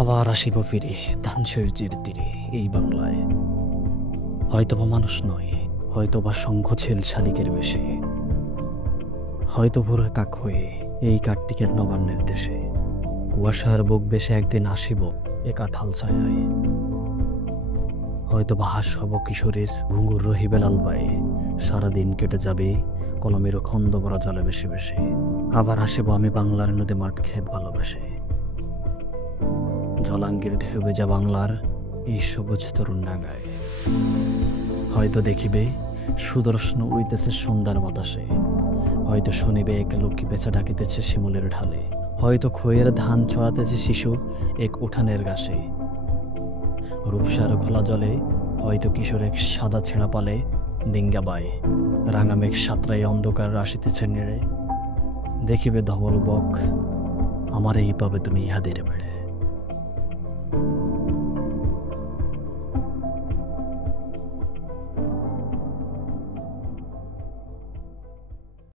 আবার আসিব ফিরে ধানসের তীরে এই বাংলায়। হয়তোবা মানুষ নয়, হয়তোবা শঙ্খছেল শালিকের বেশে, হয়তো ভোরের কাক হয়ে এই কার্তিকের নবান্নের দেশে। কুয়াশার বুক বেশে একদিন আসিব এ কাঁঠাল ছায়ায়। হয়তোবা হাস হব কিশোরীর ঘুঙুর রহিবে লাল পায়ে। সারাদিন কেটে যাবে কলমের খন্দ ভরা জলে বেশি বেশি। আবার আসিব আমি বাংলার নদী মাঠ ক্ষেত ভালোবেসে। জলাঙ্গির ঢেউ ভেজা বাংলার এই সবুজ তরুণ ডাঙায়। হয়তো দেখিবে সুদর্শন উড়িতেছে সন্ধ্যার বাতাসে, হয়তো শুনিবে এক লক্ষ্মী পেঁচা ডাকিতেছে শিমুলের ঢালে, হয়তো খইয়ের ধান ছড়াতেছে শিশু এক উঠানের ঘাসে। রূপসার খোলা জলে হয়তো কিশোর এক সাদা ছেঁড়া পালে ডিঙ্গা বায়। রাঙা মেঘ সাঁতরাই অন্ধকার আসিতেছে নেড়ে, দেখিবে ধবল বক আমার এই পাবে তুমি ইহাদের বেড়ে।